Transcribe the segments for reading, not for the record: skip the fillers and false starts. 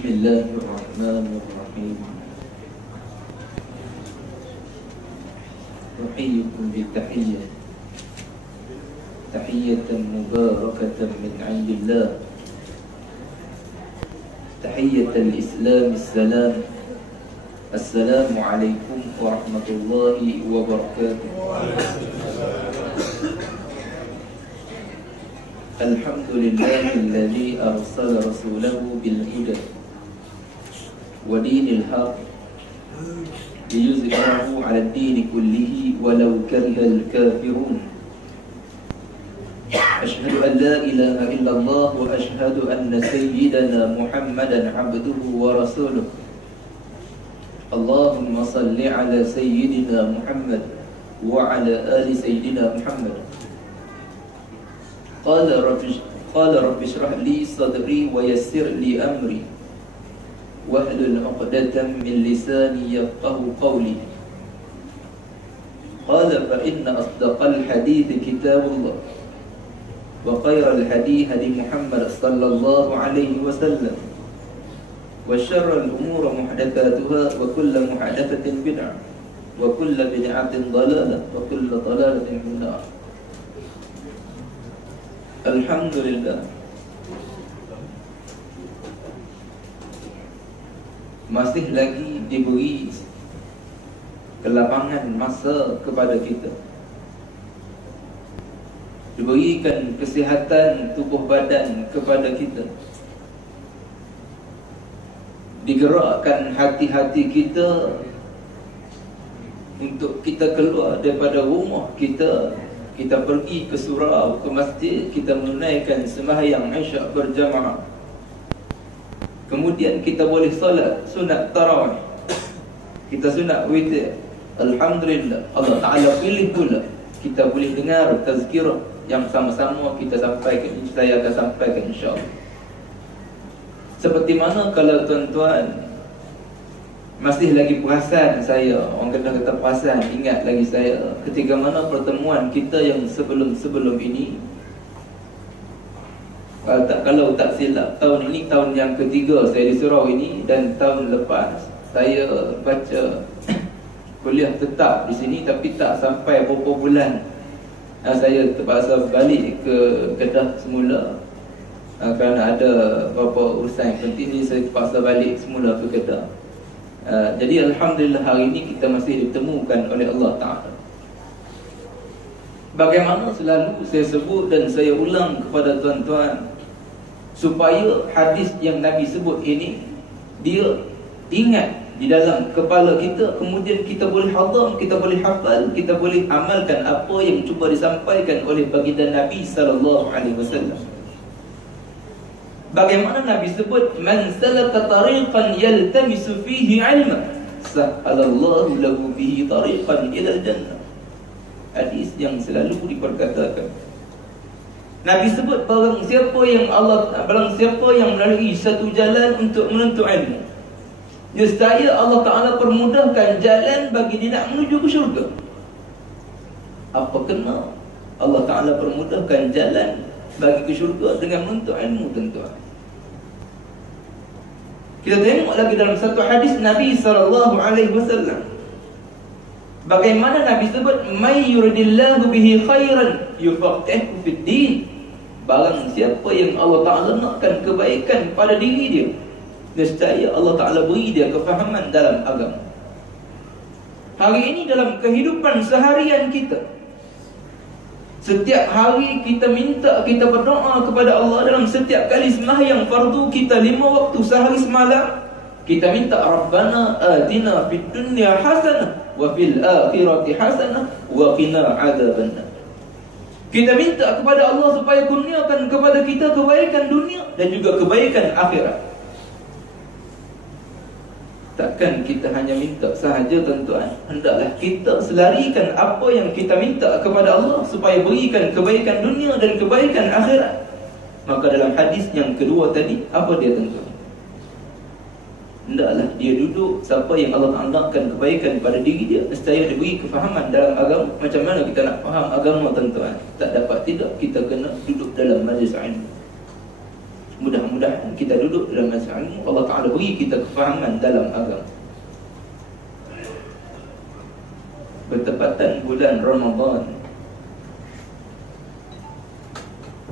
Bismillahirrahmanirrahim. Nuhyikum bitahiyyah tahiyyatan mubarakatan min 'indillah. Tahiyyatul Islam assalam. Assalamu alaikum warahmatullahi wabarakatuh. Alhamdulillahilladzi arsala rasulahu bil huda wa dinil haq liyuzhirahu 'ala ad-din kullihi walau karihal kafirun. Ashhadu an la ilaha illallah wa ashhadu anna sayyidana Muhammadan 'abduhu wa rasuluh. Allahumma salli 'ala sayyidina Muhammad wa 'ala ali sayyidina Muhammad. Qala rabbi shrah li sadri wa yassir li amri wahlul 'uqdatam min lisani yafqahu qawli. Qala fa inna asdaqal hadithi kitabullah wa khairal hadi hadi Muhammad sallallahu alaihi wasallam wa syarrul umuri muhdatsatuha wa kullu muhdatsatin bid'ah wa kullu bid'atin dhalalah wa kullu dhalalatin finnar. Alhamdulillah, masih lagi diberi kelapangan masa kepada kita, diberikan kesihatan tubuh badan kepada kita, digerakkan hati-hati kita untuk kita keluar daripada rumah kita, kita pergi ke surau, ke masjid, kita menunaikan sembahyang Isyak berjamaah. Kemudian kita boleh solat sunat tarawih, kita sunat witir. Alhamdulillah, Allah Ta'ala pilih pula kita boleh dengar tazkirah yang sama-sama kita sampaikan, saya akan sampaikan insyaAllah. Seperti mana kalau tuan-tuan masih lagi perasan saya, orang kata perasan, ingat lagi saya ketika mana pertemuan kita yang sebelum ini, kalau tak silap tahun ini tahun yang ketiga saya di surau ini, dan tahun lepas saya baca kuliah tetap di sini, tapi tak sampai beberapa bulan saya terpaksa balik ke Kedah semula kerana ada beberapa urusan yang penting, saya terpaksa balik semula ke Kedah. Jadi Alhamdulillah hari ini kita masih ditemukan oleh Allah Ta'ala. Bagaimana selalu saya sebut dan saya ulang kepada tuan-tuan, supaya hadis yang Nabi sebut ini dia ingat di dalam kepala kita, kemudian kita boleh hadam, kita boleh hafal, kita boleh amalkan apa yang cuba disampaikan oleh baginda Nabi SAW. Bagaimana Nabi sebut, man salaka tariqan yaltamisu fihi 'ilma sahhalallahu lahu bihi tariqan ila al-jannah. Hadis yang selalu diperkatakan. Nabi sebut barang siapa yang melalui satu jalan untuk menuntut ilmu, nescaya Allah Ta'ala permudahkan jalan bagi dia nak menuju ke syurga. Apa kena Allah Ta'ala permudahkan jalan bagi ke syurga dengan menuntut ilmu, tuan-tuan? Kita tengok lagi dalam satu hadis Nabi SAW, bagaimana Nabi sebut, may yuridillahu bihi khairan yufaqihu fid din. Barang siapa yang Allah Ta'ala nakkan kebaikan pada diri dia, nescaya Allah Ta'ala beri dia kefahaman dalam agama. Hari ini dalam kehidupan seharian kita, setiap hari kita minta, kita berdoa kepada Allah dalam setiap kali sembahyang fardu kita 5 waktu sehari semalam. Kita minta, Rabbana atina fid dunya hasanah wa fil akhirati hasanah wa qina adzabannar. Kita minta kepada Allah supaya kurniakan kepada kita kebaikan dunia dan juga kebaikan akhirat. Takkan kita hanya minta sahaja, tuan-tuan. Hendaklah kita selarikan apa yang kita minta kepada Allah supaya berikan kebaikan dunia dan kebaikan akhirat. Maka dalam hadis yang kedua tadi, apa dia, tuan-tuan? Hendaklah dia duduk, siapa yang Allah nakkan kebaikan pada diri dia, nescaya diberi kefahaman dalam agama. Macam mana kita nak faham agama, tuan-tuan? Tak dapat tidak, kita kena duduk dalam majlis ilmu. Mudah-mudahan kita duduk dalam masalah ilmu, Allah Ta'ala beri kita kefahaman dalam agama. Bertepatan bulan Ramadan,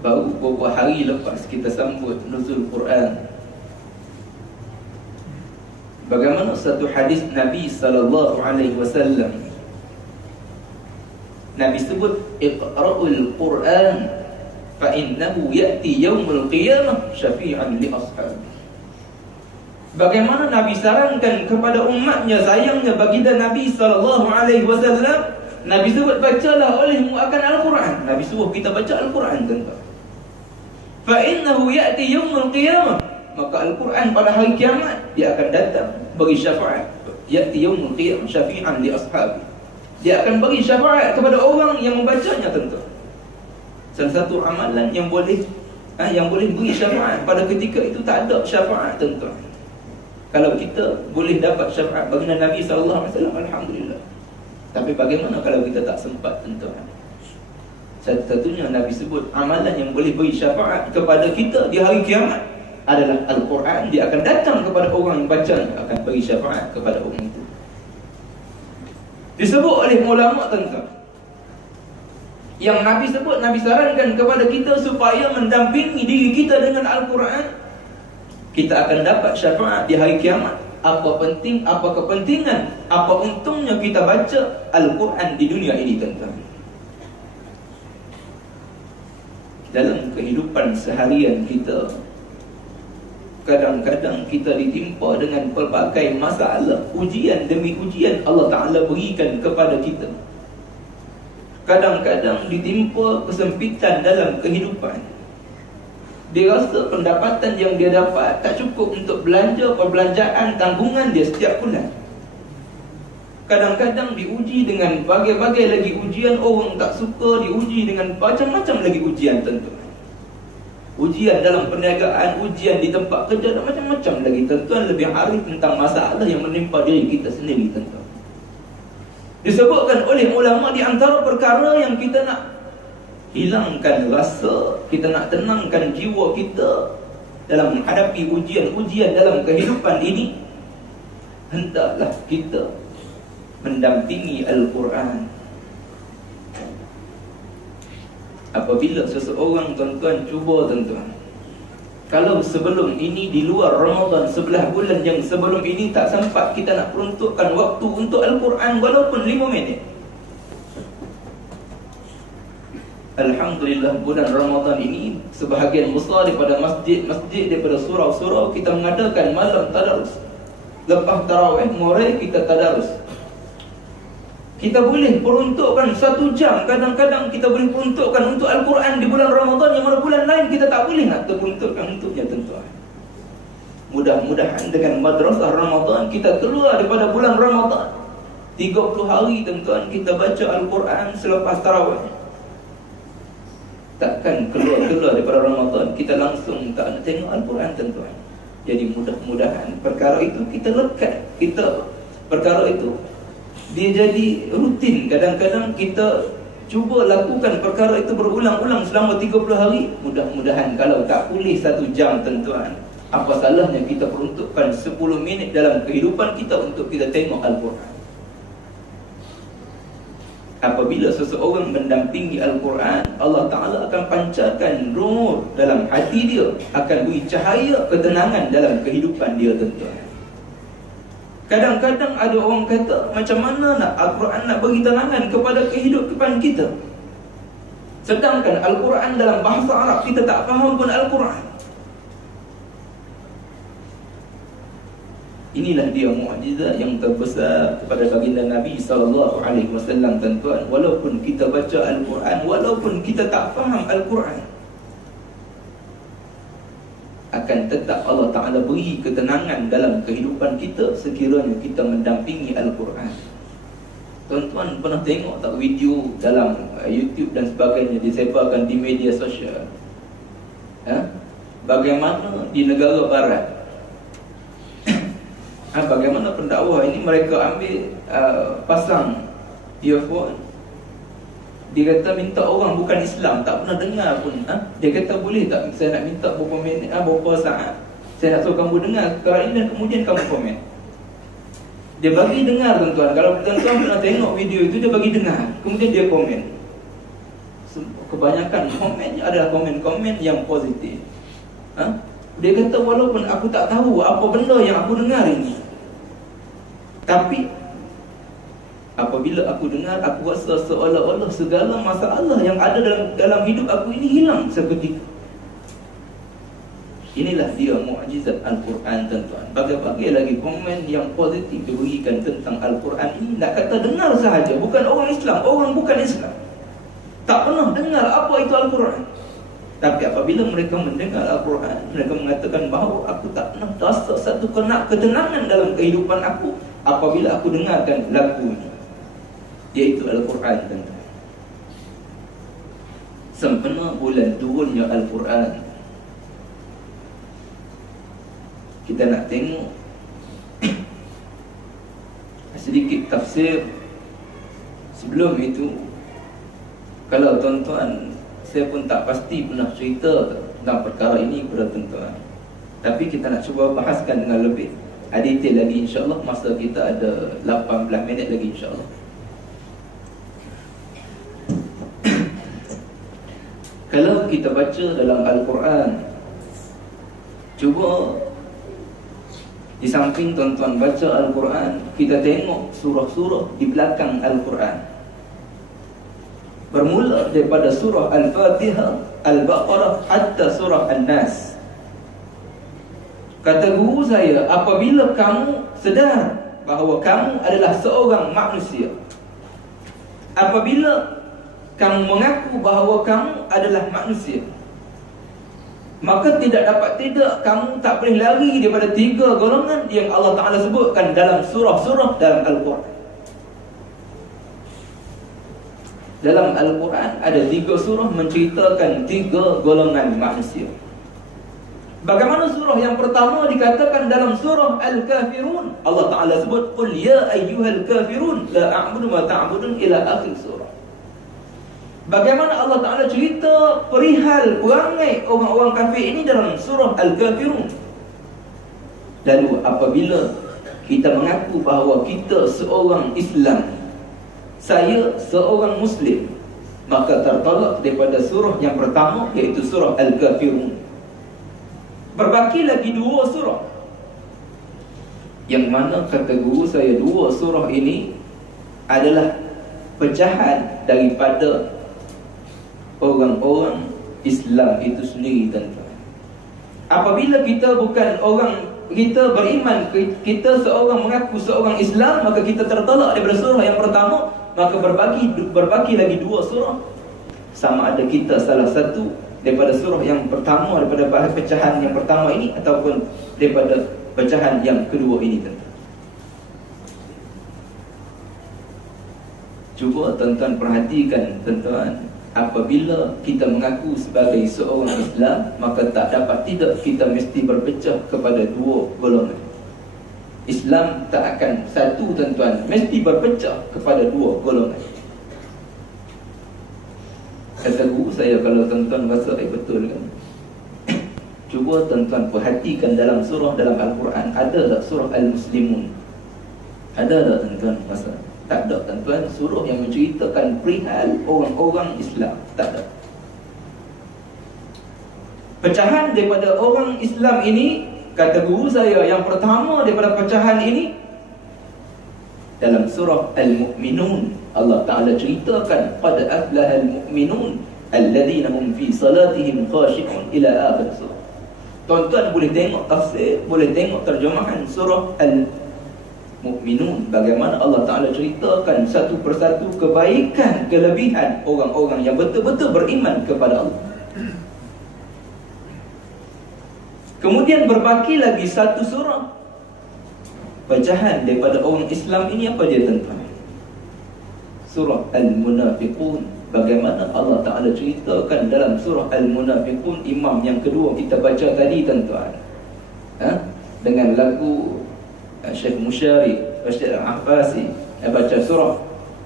baru beberapa hari lepas kita sambut nuzul Quran. Bagaimana satu hadis Nabi sallallahu alaihi wasallam, Nabi sebut iqra'ul Quran fa innahu ya'ti yaumul qiyamah syafi'an li ashabi. Bagaimana Nabi sarankan kepada umatnya, sayangnya baginda Nabi sallallahu alaihi wasallam, Nabi sebut bacalah olehmu akan Al-Quran. Nabi suruh kita baca Al-Quran, tuan-tuan. Fa innahu ya'ti yaumul qiyamah, maka Al-Quran pada hari kiamat dia akan datang bagi syafaat. Ya'ti yaumul qiyamah syafi'an li ashabi, dia akan bagi syafaat kepada orang yang membacanya, tuan-tuan. Salah satu amalan yang boleh beri syafaat pada ketika itu tak ada syafaat, tuan-tuan. Kalau kita boleh dapat syafaat baginda Nabi sallallahu alaihi wasallam, alhamdulillah. Tapi bagaimana kalau kita tak sempat, tuan-tuan? Satu-satunya Nabi sebut amalan yang boleh beri syafaat kepada kita di hari kiamat adalah Al-Quran. Dia akan datang kepada orang yang baca, akan beri syafaat kepada orang itu. Disebut oleh ulama, tuan-tuan, yang Nabi sebut, Nabi sarankan kepada kita supaya mendampingi diri kita dengan Al-Quran. Kita akan dapat syafaat di hari kiamat. Apa kepentingan, apa untungnya kita baca Al-Quran di dunia ini, tuan-tuan. Dalam kehidupan seharian kita, kadang-kadang kita ditimpa dengan pelbagai masalah, ujian demi ujian Allah Ta'ala berikan kepada kita. Kadang-kadang ditimpa kesempitan dalam kehidupan. Dia rasa pendapatan yang dia dapat tak cukup untuk belanja perbelanjaan tanggungan dia setiap bulan. Kadang-kadang diuji dengan bagai-bagai lagi ujian, orang tak suka, diuji dengan macam-macam lagi ujian, tentu. Ujian dalam perniagaan, ujian di tempat kerja, dan macam-macam lagi, tentuan. Lebih arif tentang masalah yang menimpa diri kita sendiri, tentu. Disebutkan oleh ulama, di antara perkara yang kita nak hilangkan rasa, kita nak tenangkan jiwa kita dalam menghadapi ujian-ujian dalam kehidupan ini, hendaklah kita mendampingi Al-Quran. Apabila seseorang, tuan-tuan, cuba, tuan-tuan, kalau sebelum ini di luar Ramadan, 11 bulan yang sebelum ini tak sempat kita nak peruntukkan waktu untuk Al-Quran walaupun 5 minit. Alhamdulillah, bulan Ramadan ini sebahagian besar daripada masjid-masjid, daripada surau-surau, kita mengadakan malam tadarus. Lepas tarawih, murai kita tadarus. Kita boleh peruntukkan 1 jam, kadang-kadang kita boleh peruntukkan untuk Al-Quran di bulan Ramadan, yang mana bulan lain kita tak boleh nak terperuntukkan untuknya, tuan-tuan. Mudah-mudahan dengan madrasah Ramadan kita keluar daripada bulan Ramadan 30 hari, tuan-tuan, kita baca Al-Quran selepas tarawih. Takkan keluar daripada Ramadan kita langsung tak nak tengok Al-Quran, tuan-tuan. Jadi mudah-mudahan perkara itu kita lekat, perkara itu dia jadi rutin. Kadang-kadang kita cuba lakukan perkara itu berulang-ulang selama 30 hari. Mudah-mudahan kalau tak boleh 1 jam, tuan-tuan, apa salahnya kita peruntukkan 10 minit dalam kehidupan kita untuk kita tengok Al-Quran. Apabila seseorang mendampingi Al-Quran, Allah Ta'ala akan pancarkan nur dalam hati dia, akan beri cahaya ketenangan dalam kehidupan dia, tuan-tuan. Kadang-kadang ada orang kata, macam mana nak Al-Quran nak beri tenangan kepada kehidupan kita, sedangkan Al-Quran dalam bahasa Arab kita tak faham pun Al-Quran. Inilah dia mukjizat yang terbesar kepada baginda Nabi SAW, tuan-tuan. Walaupun kita baca Al-Quran, walaupun kita tak faham Al-Quran, akan tetap Allah Ta'ala beri ketenangan dalam kehidupan kita sekiranya kita mendampingi Al-Quran. Tuan-tuan pernah tengok tak video dalam YouTube dan sebagainya disebarkan di media sosial? Bagaimana di negara barat, bagaimana pendakwah ini mereka ambil pasang earphone, Dia kata minta orang bukan Islam, tak pernah dengar pun. Dia kata boleh tak saya nak minta berapa minit, berapa saat, saya nak suruh kamu dengar perkara ini dan kemudian kamu komen. Dia bagi dengar tuan-tuan. Kalau tuan-tuan pernah tengok video itu, dia bagi dengar, kemudian dia komen. Kebanyakan komennya adalah komen-komen yang positif. Dia kata walaupun aku tak tahu apa benda yang aku dengar ini, tapi apabila aku dengar, aku rasa seolah-olah segala masalah yang ada dalam hidup aku ini hilang seketika. Inilah dia mukjizat Al-Quran tuan-tuan. Bagai-bagai lagi komen yang positif diberikan tentang Al-Quran ini. Nak kata dengar sahaja, bukan orang Islam, orang bukan Islam, tak pernah dengar apa itu Al-Quran. Tapi apabila mereka mendengar Al-Quran, mereka mengatakan bahawa aku tak pernah rasa satu ketenangan dalam kehidupan aku apabila aku dengarkan lagu ini, iaitu Al-Quran tuan-tuan. Sempena bulan turunnya Al-Quran, kita nak tengok sedikit tafsir. Sebelum itu, kalau tuan-tuan, saya pun tak pasti pernah cerita tentang perkara ini kepada tuan-tuan, tapi kita nak cuba bahaskan dengan lebih detail lagi insya-Allah. Masa kita ada 18 minit lagi insya-Allah. Kalau kita baca dalam Al-Quran, cuba di samping tuan-tuan baca Al-Quran, kita tengok surah-surah di belakang Al-Quran. Bermula daripada surah Al-Fatihah, Al-Baqarah, hatta surah An-Nas. Kata guru saya, apabila kamu sedar bahawa kamu adalah seorang manusia, apabila kamu mengaku bahawa kamu adalah manusia, maka tidak dapat tidak kamu tak boleh lari daripada 3 golongan yang Allah Ta'ala sebutkan dalam surah-surah dalam Al-Quran. Dalam Al-Quran ada 3 surah menceritakan 3 golongan manusia. Bagaimana surah yang pertama dikatakan dalam surah Al-Kafirun, Allah Ta'ala sebut qul ya ayyuhal kafirun la a'budu ma ta'budun ila akhir surah. Bagaimana Allah Ta'ala cerita perihal perangai orang-orang kafir ini dalam surah Al-Kafirun. Lalu apabila kita mengaku bahawa kita seorang Islam, saya seorang Muslim, maka tertolak daripada surah yang pertama, iaitu surah Al-Kafirun. Berbaki lagi 2 surah, yang mana kata guru saya 2 surah ini adalah pecahan daripada orang-orang Islam itu sendiri tuan-tuan. Apabila kita bukan orang, kita beriman, kita seorang mengaku seorang Islam, maka kita tertolak daripada surah yang pertama. Maka berbaki lagi 2 surah, sama ada kita salah satu daripada surah yang pertama, daripada pecahan yang pertama ini, ataupun daripada pecahan yang kedua ini tuan-tuan. Cuba tuan-tuan perhatikan tuan-tuan, apabila kita mengaku sebagai seorang Islam, maka tak dapat tidak kita mesti berpecah kepada 2 golongan. Islam tak akan satu tuan-tuan, mesti berpecah kepada 2 golongan. Kata guru saya, kalau tuan-tuan rasa betul kan, cuba tuan-tuan perhatikan dalam surah dalam Al-Quran, ada tak surah Al-Muslimun? Ada tak tuan-tuan rasa? Tak ada tuan-tuan surah yang menceritakan perihal orang-orang Islam. Tak ada. Pecahan daripada orang Islam ini, kata guru saya, yang pertama daripada pecahan ini dalam surah Al-Mu'minun. Allah Ta'ala ceritakan qad aflahal mu'minun alladhina hum fi salatihim khashi'un ila akhir surah. Tuan-tuan boleh tengok tafsir, boleh tengok terjemahan surah Al-Mu'minun, bagaimana Allah Ta'ala ceritakan satu persatu kebaikan, kelebihan orang-orang yang betul-betul beriman kepada Allah. Kemudian berbaki lagi 1 surah pecahan daripada orang Islam ini. Apa dia tuan-tuan? Surah Al-Munafiqun. Bagaimana Allah Ta'ala ceritakan dalam surah Al-Munafiqun, imam yang kedua kita baca tadi tuan-tuan, dengan lagu Syekh Musyari, Syekh Al-Ahfasi, baca surah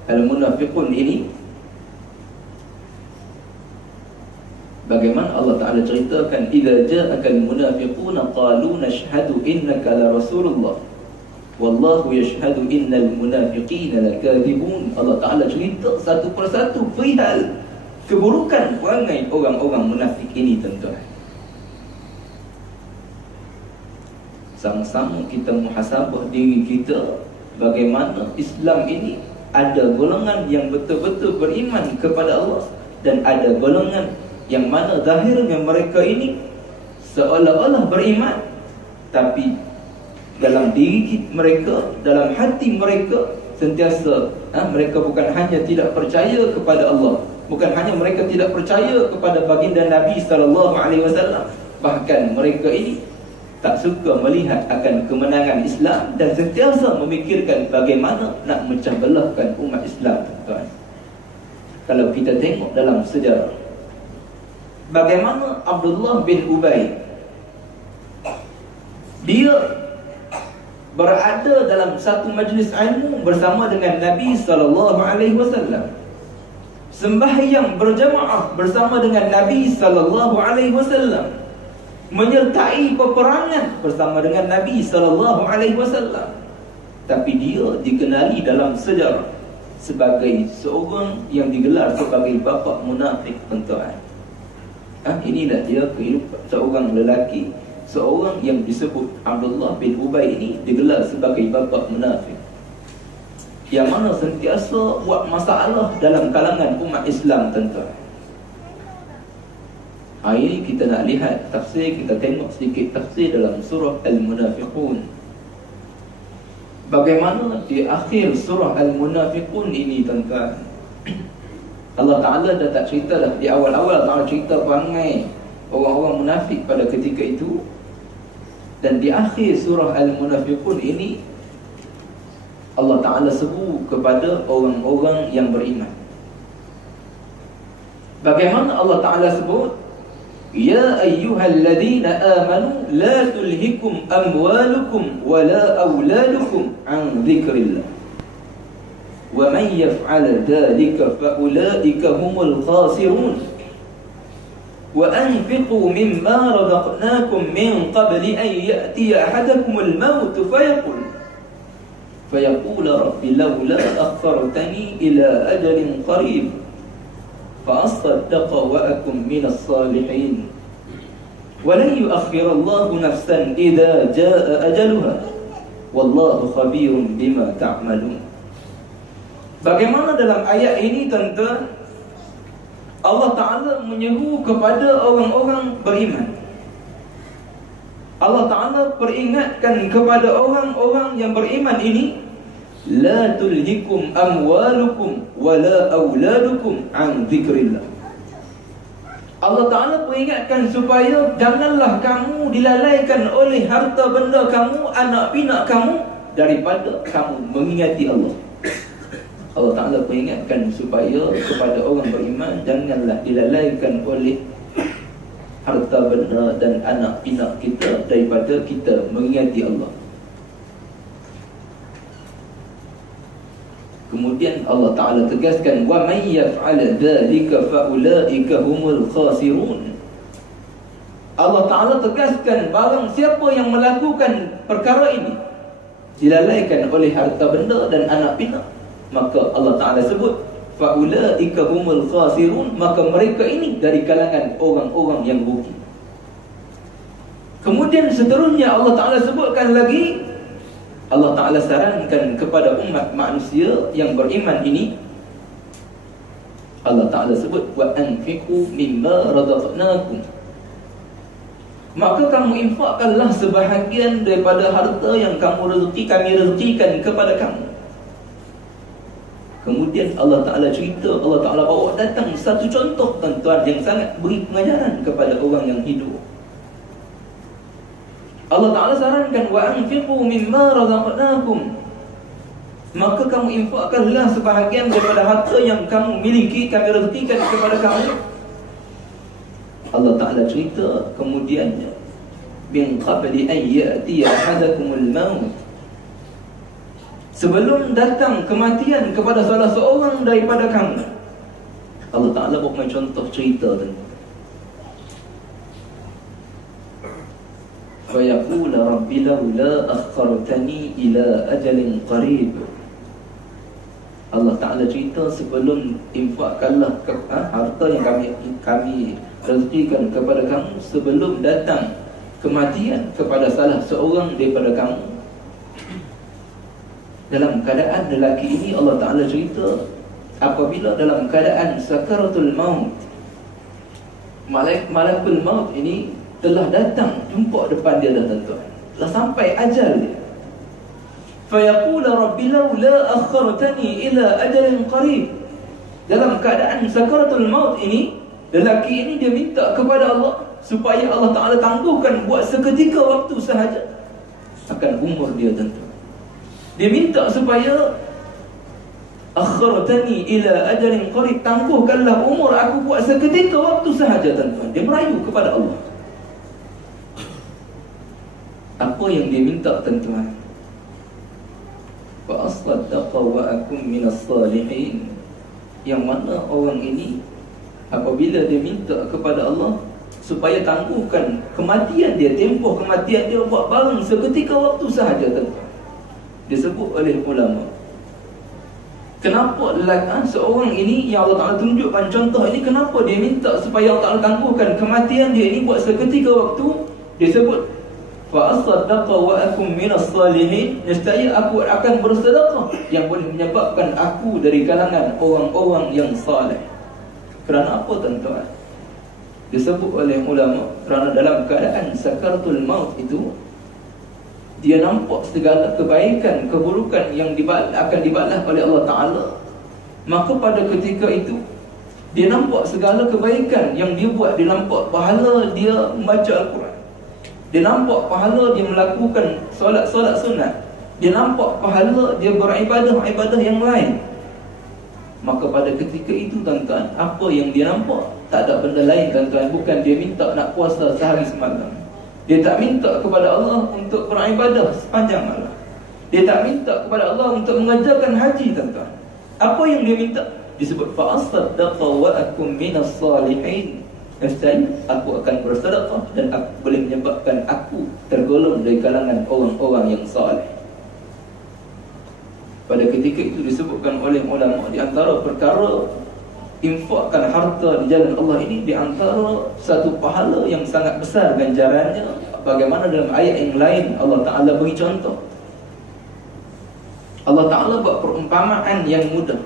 Al-Munafiqun ini. Bagaimana Allah Ta'ala ceritakan, idza ja'akal munafiquna qalu nashhadu innaka la rasulullah wallahu yashhadu innal munafiqina lakadzibun. Allah Ta'ala cerita satu persatu perihal keburukan perangai orang-orang munafik ini, tuan-tuan. Sama-sama kita muhasabah diri kita, bagaimana Islam ini ada golongan yang betul-betul beriman kepada Allah, dan ada golongan yang mana zahirnya mereka ini seolah-olah beriman, tapi dalam diri mereka, dalam hati mereka sentiasa mereka bukan hanya tidak percaya kepada Allah, bukan hanya mereka tidak percaya kepada baginda Nabi SAW, bahkan mereka ini tak suka melihat akan kemenangan Islam dan sentiasa memikirkan bagaimana nak mecah belahkan umat Islam, tuan. Kalau kita tengok dalam sejarah, bagaimana Abdullah bin Ubay, dia berada dalam satu majlis ilmu bersama dengan Nabi SAW, sembahyang berjamaah bersama dengan Nabi SAW, menyertai peperangan bersama dengan Nabi SAW, tapi dia dikenali dalam sejarah sebagai seorang yang digelar sebagai bapa munafik, tuan-tuan. Inilah dia kehidupan seorang lelaki, seorang yang disebut Abdullah bin Ubay ini digelar sebagai bapa munafik, yang mana sentiasa buat masalah dalam kalangan umat Islam, tuan-tuan. Hari ini kita nak lihat tafsir, kita tengok sedikit tafsir dalam surah Al-Munafiqun. Bagaimana di akhir surah Al-Munafiqun ini, tuan-tuan, Allah Ta'ala dah tak cerita dah. Di awal-awal Allah Ta'ala cerita perangai orang-orang munafik pada ketika itu. Dan di akhir surah Al-Munafiqun ini, Allah Ta'ala seru kepada orang-orang yang beriman. Bagaimana Allah Ta'ala sebut, ya ayyuhalladzina amanu la tulhikum amwalukum wala auladukum an dzikrillah wa man yaf'al dzalika fa ulaika humul khasirun wa anfiqu mimma razaqnakum min qabli an ya'tiya ahadakumul maut fayaqul rabbi lawla akhartani ila ajalin qarib فأصدق وأكن من الصالحين ولن يؤخر الله نفسا إذا جاء أجلها والله خبير بما تعملون. Bagaimana dalam ayat ini, tuan-tuan, Allah Ta'ala menyeru kepada orang-orang beriman. Allah Ta'ala peringatkan kepada orang-orang yang beriman ini, la tulhikum amwalukum wala auladukum an dzikrillah. Allah Ta'ala peringatkan supaya janganlah kamu dilalaikan oleh harta benda kamu, anak pinak kamu, daripada kamu mengingati Allah. Allah Ta'ala peringatkan supaya kepada orang beriman, janganlah dilalaikan oleh harta benda dan anak pinak kita daripada kita mengingati Allah. Kemudian Allah Ta'ala tegaskan, wa man yaf'al dzalika fa ulaika humul khasirun. Allah Ta'ala tegaskan, barang siapa yang melakukan perkara ini, dilalaikan oleh harta benda dan anak pinak, maka Allah Ta'ala sebut fa ulaika humul khasirun, maka mereka ini dari kalangan orang-orang yang rugi. Kemudian seterusnya Allah Ta'ala sebutkan lagi, Allah Ta'ala sarankan kepada umat manusia yang beriman ini, Allah Ta'ala sebut, wa anfiqu mimma razaqnakum, maka kamu infakkanlah sebahagian daripada harta yang kami rezekikan kepada kamu. Kemudian Allah Ta'ala cerita, Allah Ta'ala bawa datang satu contoh, tuan-tuan, yang sangat beri pengajaran kepada orang yang hidup. Allah Ta'ala sarankan, wa anfiqu mimma razaqnakum, maka kamu infakkanlah sebahagian daripada harta yang kamu miliki, kami rezekikan kepada kamu. Allah Ta'ala cerita kemudiannya, min qabli an ya'tiya ahadakumul maut, sebelum datang kematian kepada salah seorang daripada kamu. Allah Ta'ala buat contoh cerita tadi. فَيَقُولَ رَبِّ لَوْلَا أَخَّرْتَنِي إِلَى أَجَلٍ قَرِيبٍ. Allah Ta'ala cerita sebelum infakkanlah harta yang kami rezekikan kepada kamu, sebelum datang kematian kepada salah seorang daripada kamu. Dalam keadaan lelaki ini Allah Ta'ala cerita apabila dalam keadaan sakaratul maut, malakul maut ini telah datang jumpa depan dia dah, tuan-tuan, telah sampai ajal dia. Fayaqula rabbi laula akhartani ila ajalin qarib. Dalam keadaan sakaratul maut ini, lelaki ini dia minta kepada Allah supaya Allah Ta'ala tangguhkan buat seketika waktu sahaja akan umur dia, tuan-tuan. Dia minta supaya akhartani ila ajalin qarib, tangguhkanlah umur aku buat seketika waktu sahaja, tuan-tuan. Dia merayu kepada Allah. Apa yang dia minta, tuan-tuan? Fa asaddaqa wa akum minas salihin. Yang mana orang ini apabila dia minta kepada Allah supaya tangguhkan kematian dia, tempoh kematian dia buat barang seketika waktu sahaja, tuan-tuan, disebut oleh ulama. Kenapa seorang ini yang Allah Ta'ala tunjukkan contoh ini, kenapa dia minta supaya Allah Ta'ala tangguhkan kematian dia ini buat seketika waktu? Dia sebut fa asaddaqa wa akum minas salihin, nescaya aku akan bersedekah yang boleh menyebabkan aku dari kalangan orang-orang yang saleh. Kerana apa, tuan-tuan? Disebut oleh ulama kerana dalam keadaan sakaratul maut itu dia nampak segala kebaikan, keburukan yang akan dibalas oleh Allah Ta'ala. Maka pada ketika itu dia nampak segala kebaikan yang dia buat. Dia nampak pahala dia membaca Al-Quran, dia nampak pahala dia melakukan solat-solat sunat, dia nampak pahala dia beribadah-ibadah yang lain. Maka pada ketika itu, tuan-tuan, apa yang dia nampak? Tak ada benda lain, tuan-tuan. Bukan dia minta nak puasa sehari semalam, dia tak minta kepada Allah untuk beribadah sepanjang malam, dia tak minta kepada Allah untuk mengajarkan haji, tuan-tuan. Apa yang dia minta? Disebut fa asaddaqa wa akum minas salihin, nescaya aku akan bersedekah dan aku boleh menyebabkan aku tergolong dari kalangan orang-orang yang saleh. Pada ketika itu disebutkan oleh ulama, di antara perkara infakkan harta di jalan Allah ini, di antara satu pahala yang sangat besar ganjarannya. Bagaimana dalam ayat yang lain Allah Ta'ala beri contoh. Allah Ta'ala buat perumpamaan yang mudah.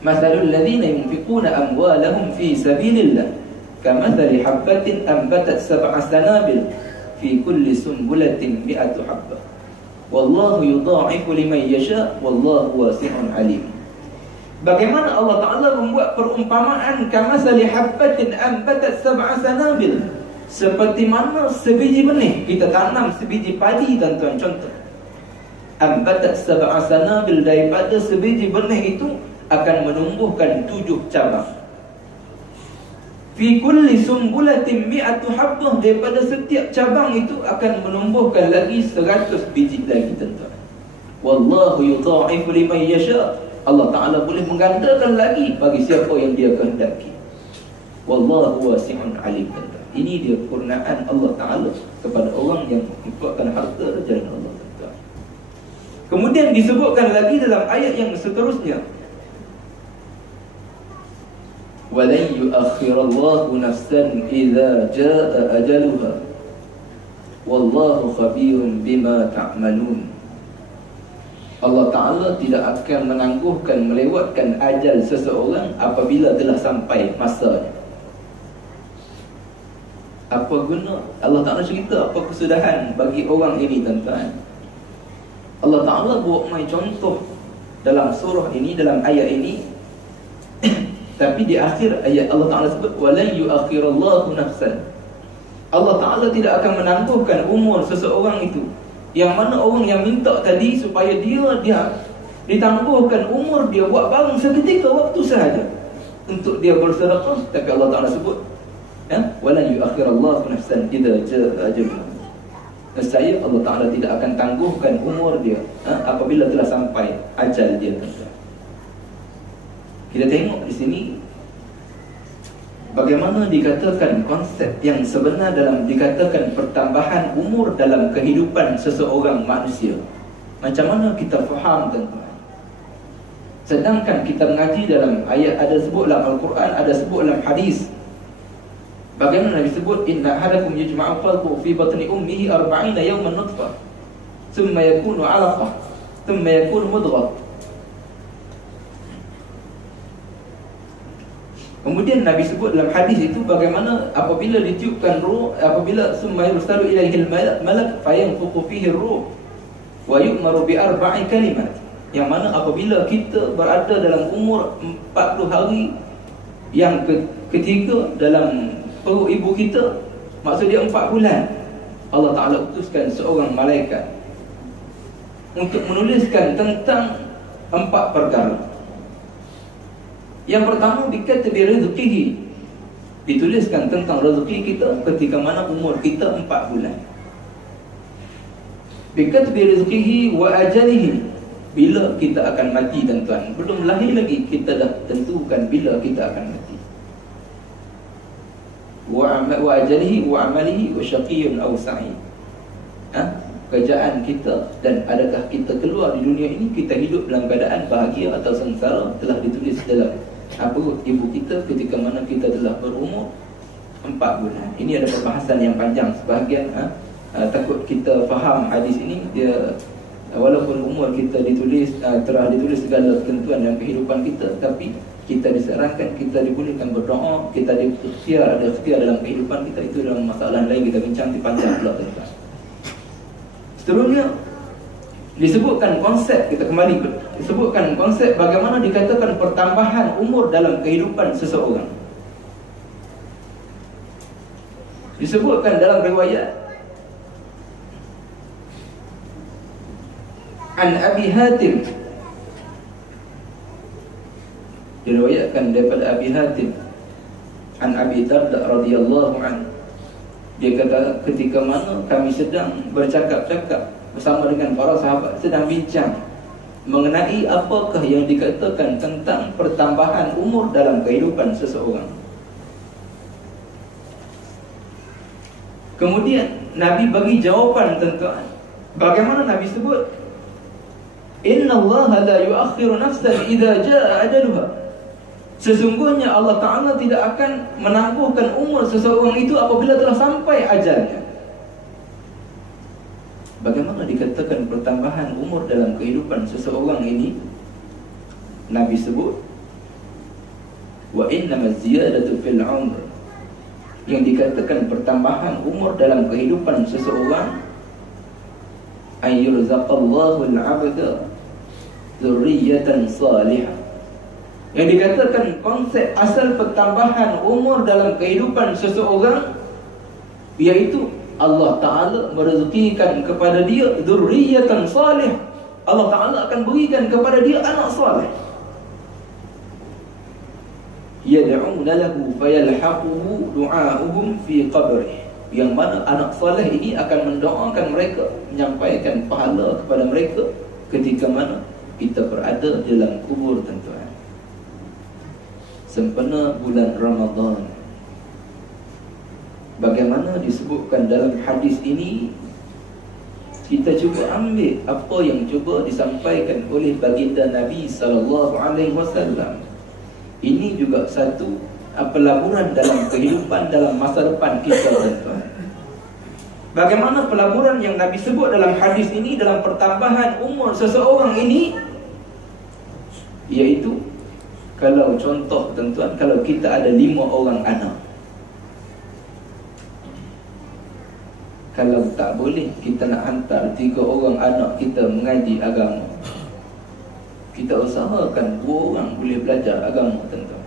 Mathalul ladzina yunfiquna amwalahum fi sabilillah kamathali habbatin anbatat sab'a sanabil fi kulli sunbulatin mi'atu habbah wallahu yudha'ifu liman yasha wallahu wasi'un alim. Bagaimana Allah Ta'ala membuat perumpamaan kamathali habbatin anbatat sab'a sanabil, seperti mana sebiji benih, kita tanam sebiji padi, tuan-tuan, contoh. Anbatat sab'a sanabil, daripada sebiji benih itu akan menumbuhkan 7 cabang. Fi kulli sumbulatin mi'atu habbah, daripada setiap cabang itu akan menumbuhkan lagi 100 biji lagi, tuan-tuan. Wallahu yudha'ifu liman yasha, Allah Ta'ala boleh menggandakan lagi bagi siapa yang dia kehendaki. Wallahu wasi'un alim, tuan-tuan. Ini dia kurniaan Allah Ta'ala kepada orang yang infakkan harta di jalan Allah, tuan-tuan. Kemudian disebutkan lagi dalam ayat yang seterusnya, وَلَنْ يُؤَخِّرَ اللَّهُ نَفْسًا إِذَا جَاءَ أَجَلُهَا وَاللَّهُ خَبِيرٌ بِمَا تَعْمَلُونَ. Allah Ta'ala tidak akan menangguhkan, melewatkan ajal seseorang apabila telah sampai masanya. Apa guna? Allah Ta'ala cerita apa kesudahan bagi orang ini, tuan-tuan. Allah Ta'ala buat main contoh dalam surah ini, dalam ayat ini. Tapi di akhir ayat Allah Ta'ala sebut وَلَنْ يُؤَخِّرَ اللَّهُ نَفْسًا. Allah Ta'ala tidak akan menangguhkan umur seseorang itu. Yang mana orang yang minta tadi supaya dia ditangguhkan umur dia buat barang seketika waktu sahaja untuk dia bersedekah. Tapi Allah Ta'ala sebut وَلَنْ يُؤَخِّرَ اللَّهُ نَفْسًا إِذَا جَاءَ أَجَلُهَا. Nescaya Allah Ta'ala tidak akan tangguhkan umur dia apabila telah sampai ajal dia. Kita tengok di sini bagaimana dikatakan konsep yang sebenar dalam dikatakan pertambahan umur dalam kehidupan seseorang manusia. Macam mana kita faham, tuan-tuan? Sedangkan kita mengaji dalam ayat, ada sebut dalam Al-Quran, ada sebut dalam hadis. Bagaimana Nabi sebut, inna ahadakum yajma'u khalquhu fi batni ummihi 40 yawman nutfah, thumma yakunu 'alaqah, thumma yakunu mudghah. Kemudian Nabi sebut dalam hadis itu bagaimana apabila ditiupkan ruh, apabila summa yursalu ilaihil malak fayanfukhu fihi ruh wa yu'maru bi 4 kalimat. Yang mana apabila kita berada dalam umur 40 hari yang ketiga dalam perut ibu kita, maksud dia 4 bulan, Allah Ta'ala utuskan seorang malaikat untuk menuliskan tentang 4 perkara. Yang pertama, bikatabi rizqihi, dituliskan tentang rezeki kita ketika mana umur kita 4 bulan. Bikatabi rizqihi wa ajalihi, bila kita akan mati, tuan-tuan. Belum lahir lagi kita dah tentukan bila kita akan mati. Wa ajalihi wa amalihi wa syaqiyyun aw sa'id. Kerjaan kita dan adakah kita keluar di dunia ini, kita hidup dalam keadaan bahagia atau sengsara, telah ditulis dalam perut ibu kita ketika mana kita telah berumur 4 bulan. Ini ada perbahasan yang panjang. Sebahagian takut kita faham hadis ini, dia walaupun umur kita ditulis, telah ditulis segala ketentuan dalam kehidupan kita, tapi kita disarankan, kita dibolehkan berdoa, kita ada ikhtiar dalam kehidupan kita. Itu dalam masalah lain kita bincang di panjang pula, tuan-tuan. Seterusnya disebutkan konsep, kita kembali disebutkan konsep bagaimana dikatakan pertambahan umur dalam kehidupan seseorang. Disebutkan dalam riwayat An Abi Hatim, diriwayatkan daripada Abi Hatim An Abi Darda radhiyallahu anhu, dia kata ketika mana kami sedang bercakap-cakap bersama dengan para sahabat, sedang bincang mengenai apakah yang dikatakan tentang pertambahan umur dalam kehidupan seseorang. Kemudian Nabi bagi jawapan, tuan-tuan. Bagaimana Nabi sebut? Inna Allah la yuakhiru nafsan idza jaa ajaluha. Sesungguhnya Allah Ta'ala tidak akan menangguhkan umur seseorang itu apabila telah sampai ajalnya. Bagaimana dikatakan pertambahan umur dalam kehidupan seseorang ini? Nabi sebut, wa innama ziyadatu fil umr, yang dikatakan pertambahan umur dalam kehidupan seseorang, ayyurzaqallahu al-'abda dzurriyyatan salihah. Yang dikatakan konsep asal pertambahan umur dalam kehidupan seseorang, iaitu Allah Ta'ala merezekikan kepada dia dzurriyyatan salih. Allah Ta'ala akan berikan kepada dia anak salih. Yad'una lahu fayalhaquhu du'a'uhum fi qabrih, yang mana anak salih ini akan mendoakan mereka, menyampaikan pahala kepada mereka ketika mana kita berada dalam kubur, tuan-tuan. Sempena bulan Ramadan, bagaimana disebutkan dalam hadis ini, kita cuba ambil apa yang cuba disampaikan oleh baginda Nabi SAW. Ini juga satu pelaburan dalam kehidupan dalam masa depan kita, tuan-tuan. Bagaimana pelaburan yang Nabi sebut dalam hadis ini dalam pertambahan umur seseorang ini, iaitu kalau contoh, tuan-tuan, kalau kita ada 5 orang anak, kalau tak boleh kita nak hantar 3 orang anak kita mengaji agama, kita usahakan 2 orang boleh belajar agama, tuan-tuan.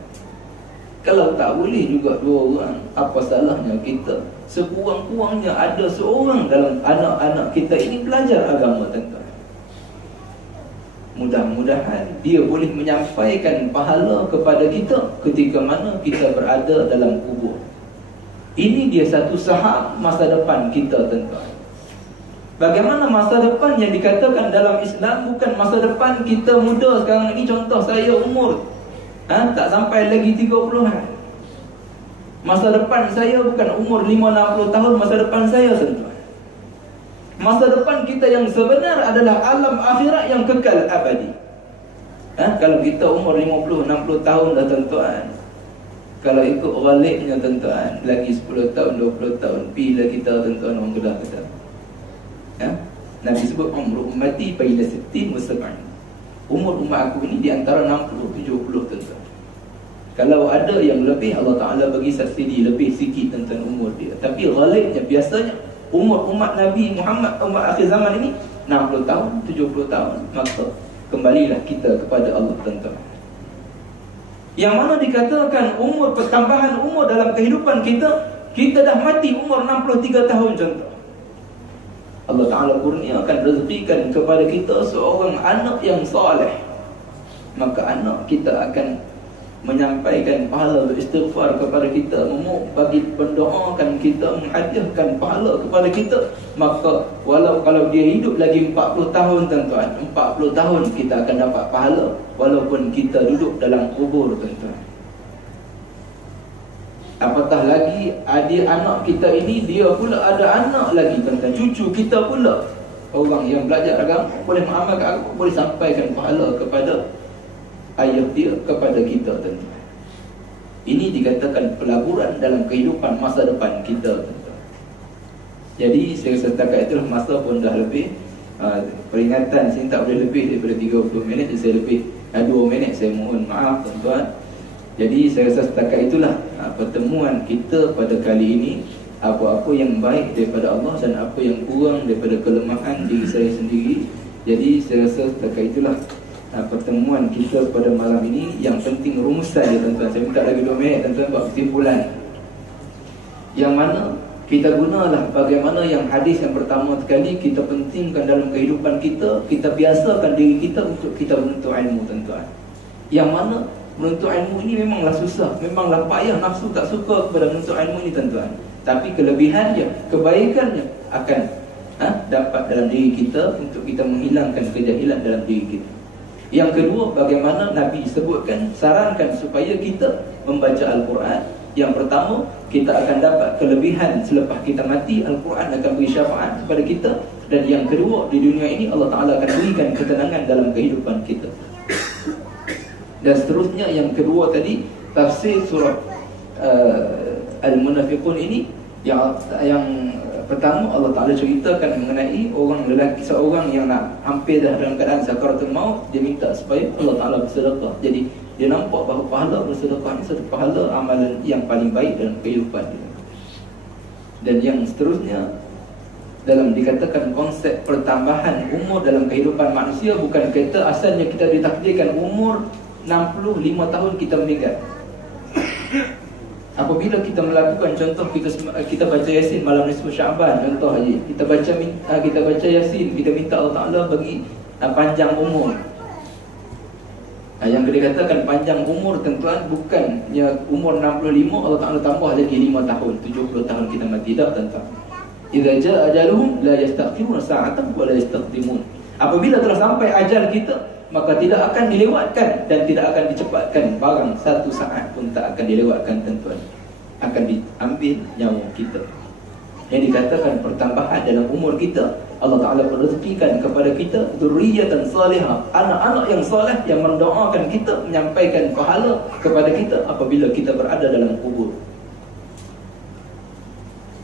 Kalau tak boleh juga 2 orang, apa salahnya kita sekurang-kurangnya ada seorang dalam anak-anak kita ini belajar agama, tuan-tuan. Mudah-mudahan dia boleh menyampaikan pahala kepada kita ketika mana kita berada dalam kubur. Ini dia satu saham masa depan kita, tuan-tuan. Bagaimana masa depan yang dikatakan dalam Islam bukan masa depan kita muda sekarang ini. Contoh saya umur tak sampai lagi 30-an. Masa depan saya bukan umur 5-60 tahun, masa depan saya tuan-tuan. Masa depan kita yang sebenar adalah alam akhirat yang kekal abadi. Kalau kita umur 50-60 tahun dah tuan-tuan, kalau ikut ghalibnya tuan-tuan, lagi 10 tahun, 20 tahun, pi lah kita tuan-tuan orang Kedah kata. Nabi sebut umur ummati baina 60 wa 70. Umur umat aku ini di antara 60-70 tuan-tuan. Kalau ada yang lebih, Allah Ta'ala bagi subsidi lebih sikit tentang umur dia. Tapi ghalibnya, biasanya umur umat Nabi Muhammad, umat akhir zaman ini 60 tahun, 70 tahun. Maka kembalilah kita kepada Allah tuan-tuan. Yang mana dikatakan umur, pertambahan umur dalam kehidupan kita, kita dah mati umur 63 tahun contoh. Allah Ta'ala kurniakan, rezekikan kepada kita seorang anak yang soleh. Maka anak kita akan menyampaikan pahala beristighfar kepada kita, bagi mendoakan kita, menghadiahkan pahala kepada kita. Maka kalau dia hidup lagi 40 tahun tuan-tuan, 40 tahun kita akan dapat pahala walaupun kita duduk dalam kubur tuan-tuan. Apatah lagi adik anak kita ini, dia pula ada anak lagi tuan-tuan, cucu kita pula, orang yang belajar agama, boleh mengamalkan agama, boleh sampaikan pahala kepada ayah dia, kepada kita tuan-tuan. Ini dikatakan pelaburan dalam kehidupan masa depan kita tuan-tuan. Jadi saya rasa setakat itulah, masa pun dah lebih. Peringatan sini tak boleh lebih daripada 30 minit, saya lebih 2 minit, saya mohon maaf tuan-tuan. Jadi saya rasa setakat itulah pertemuan kita pada kali ini. Apa-apa yang baik daripada Allah dan apa yang kurang daripada kelemahan diri saya sendiri. Jadi saya rasa setakat itulah pertemuan kita pada malam ini. Yang penting rumusan dia tuan-tuan. Saya minta lagi 2 minit tuan-tuan buat kesimpulan. Yang mana kita gunalah bagaimana yang hadis yang pertama sekali kita pentingkan dalam kehidupan kita. Kita biasakan diri kita untuk kita menuntut ilmu tuan-tuan. Yang mana menuntut ilmu ini memanglah susah, memanglah payah, nafsu tak suka kepada menuntut ilmu ini tuan-tuan. Tapi kelebihannya, kebaikannya akan dapat dalam diri kita untuk kita menghilangkan kejahilan dalam diri kita. Yang kedua, bagaimana Nabi sebutkan, sarankan supaya kita membaca Al-Quran. Yang pertama, kita akan dapat kelebihan selepas kita mati. Al-Quran akan beri syafaat kepada kita. Dan yang kedua, di dunia ini Allah Ta'ala akan berikan ketenangan dalam kehidupan kita. Dan seterusnya, yang kedua tadi, tafsir surah Al-Munafiqun ini. Yang pertama, Allah Ta'ala ceritakan mengenai orang lelaki seorang yang nak hampir dah dalam keadaan sakaratul maut. Dia minta supaya Allah Ta'ala bersedekah. Jadi dia nampak bahawa pahala bersedekah ini satu pahala amalan yang paling baik dalam kehidupan dia. Dan yang seterusnya, dalam dikatakan konsep pertambahan umur dalam kehidupan manusia, bukan kata asalnya kita ditakdirkan umur 65 tahun kita meninggal. Apabila kita melakukan, contoh kita baca Yasin malam nisfu Syaban, contoh aja, kita baca Yasin, kita minta Allah Ta'ala bagi panjang umur. Yang dikatakan panjang umur tuan-tuan, bukannya umur 65 Allah Ta'ala tambah lagi 5 tahun, 70 tahun kita mati. Tak tuan-tuan. Idza jaa ajaluhum la yastaqimuna sa'atan wa la yastaqdimun. Apabila telah sampai ajal kita, maka tidak akan dilewatkan dan tidak akan dicepatkan barang satu saat pun tak akan dilewatkan tuan-tuan. Akan diambil nyawa kita. Yang dikatakan pertambahan dalam umur kita, Allah Ta'ala merezekikan kepada kita dzurriyyatan salihah, anak-anak yang soleh yang mendoakan kita, menyampaikan pahala kepada kita apabila kita berada dalam kubur.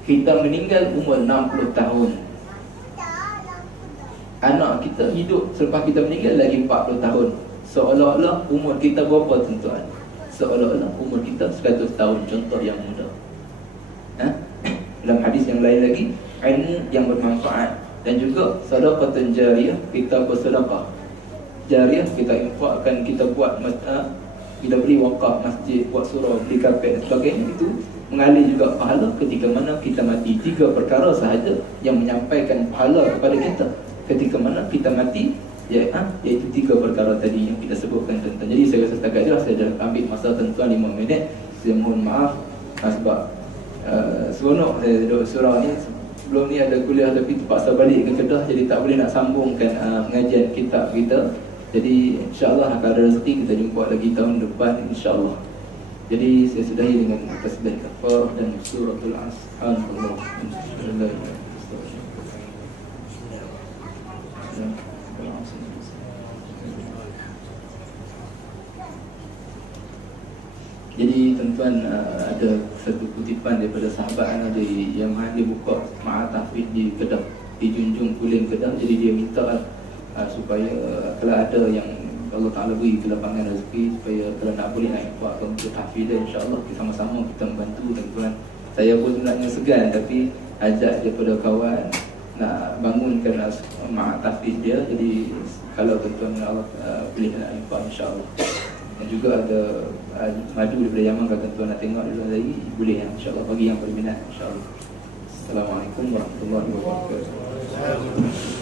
Kita meninggal umur 60 tahun. Anak kita hidup selepas kita meninggal lagi 40 tahun. Seolah-olah umur kita berapa tuan-tuan? Seolah-olah umur kita 100 tahun, contoh yang muda. Dalam hadis yang lain lagi, ilmu yang bermanfaat dan juga sedekah jariyah, kita bersedekah jariyah, kita infakkan, kita buat kita beri wakaf masjid, buat surau, beli kapet dan sebagainya. Itu mengalir juga pahala ketika mana kita mati. 3 perkara sahaja yang menyampaikan pahala kepada kita ketika mana kita mati, iaitu 3 perkara tadi yang kita sebutkan tuan-tuan. Jadi saya rasa setakat itulah, saya dah ambil masa tuan-tuan 5 minit. Saya mohon maaf sebab seronok saya duduk surau ni. Sebelum ni ada kuliah tapi terpaksa balik ke Kedah, jadi tak boleh nak sambungkan pengajian kitab kita. Jadi insyaAllah kalau ada rezeki kita jumpa lagi tahun depan insyaAllah. Jadi saya sudahi dengan tasbih kafar dan suratul Asr. Jadi tuan-tuan, ada satu kutipan daripada sahabat ada yang dia buka ma'at tahfiz di Kedah, di Junjung Kulim Kedah. Jadi dia minta supaya kalau ada yang Allah Ta'ala beri kelapangan rezeki, supaya kalau nak boleh nak infak untuk tahfiz dia, insyaAllah sama-sama kita membantu tuan-tuan. Saya pun sebenarnya segan, tapi ajak daripada kawan nak bangunkan ma'at tahfiz dia. Jadi kalau tuan-tuan Allah boleh nak infak, insyaAllah. Dan juga ada madu daripada Yaman, kalau tuan-tuan nak tengok dulu lagi, boleh insyaAllah, bagi yang berminat, insyaAllah. Assalamualaikum warahmatullahi wabarakatuh.